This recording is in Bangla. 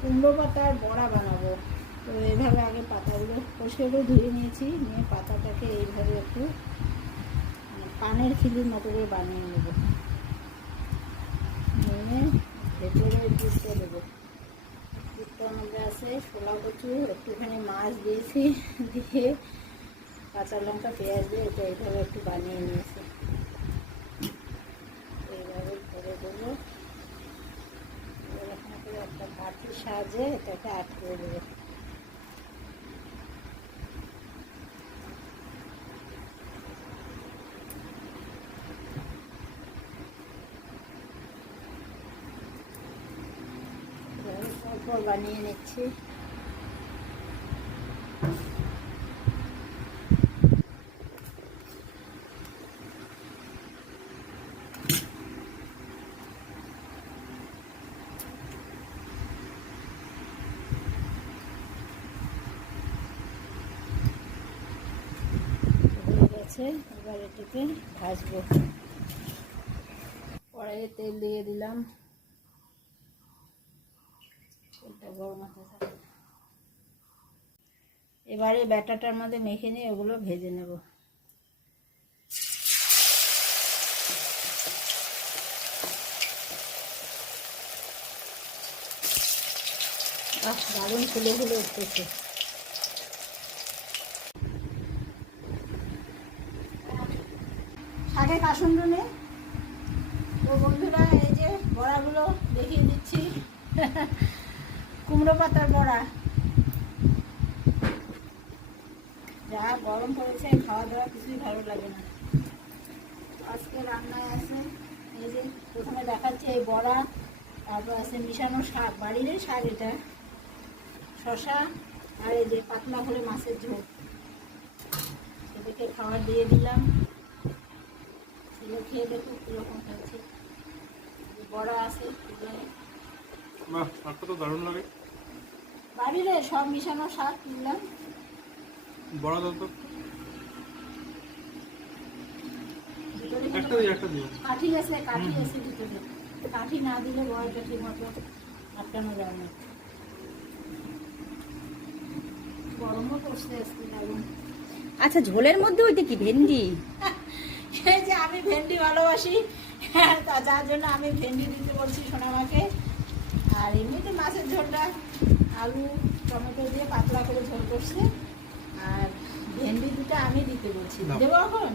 কুমড়ো পাতার বড়া বানাবো। তো এইভাবে আগে পাতাগুলো পরিষ্কার করে ধুয়ে নিয়েছি, নিয়ে পাতাটাকে এইভাবে একটু পানের খিলির মতো করে বানিয়ে নেব। নিয়ে ভেতরে পুরটা দেবো। পুরটার মধ্যে আছে ছোলা কচু, একটুখানি মাছ দিয়েছি, দিয়ে কাঁচা লঙ্কা পেঁয়াজ দিয়ে এটা এইভাবে একটু বানিয়ে নিয়েছি। এইভাবে করে দেবো। এরকম করে একটা কাঠির সাহায্যে এটাকে আটকে দেবো। পর বানিয়ে নিচ্ছি। এবার এটাকে ভাজবো। কড়াইয়ে তেল দিয়ে দিলাম, তেলটা গরম হতে থাকে। এবারে ব্যাটাটার মধ্যে মেখে নিয়ে ওগুলো ভেজে নেব। দারুণ ফুলে ফুলে উঠতেছে। শাকে কাসুন্দ নেই তো বন্ধুরা, এই যে বড়াগুলো দেখিয়ে দিচ্ছি। কুমড়ো পাতার বড়া, যা গরম পড়েছে খাওয়া দাওয়া কিছুই ভালো লাগে না। আজকে রান্নায় আছে এই যে প্রথমে দেখাচ্ছি এই বড়া, তারপর আছে মিশানো শাক, বাড়ির শাক এটা, শশা, আর এই যে পাতলা করে মাছের ঝোল। এটাকে খাবার দিয়ে দিলাম, ছেলে খেয়ে দেখো কিরকম হয়েছে। বড়া আছে, দারুণ লাগে। বাড়িরে সব মিশানো শাক কিনলাম। বড়া দাও তো, কাঠি গেছে, কাঠি গেছে ভিতরে, কাঠি না দিলে বড়াটা ঠিক মতো আটকানো যায় না। গরমও করছে আজকে দারুণ। আচ্ছা, ঝোলের মধ্যে ওইটা কি ভেন্ডি? এই যে আমি ভেন্ডি ভালোবাসি, তা যার জন্য আমি ভেন্ডি দিতে বলছি সোনামাকে। আর এমনিতে মাছের ঝোলটা আলু টমেটো দিয়ে পাতলা করে ঝোল করছে, আর ভেন্ডি দুটো আমি দিতে বলছি। দেবো এখন?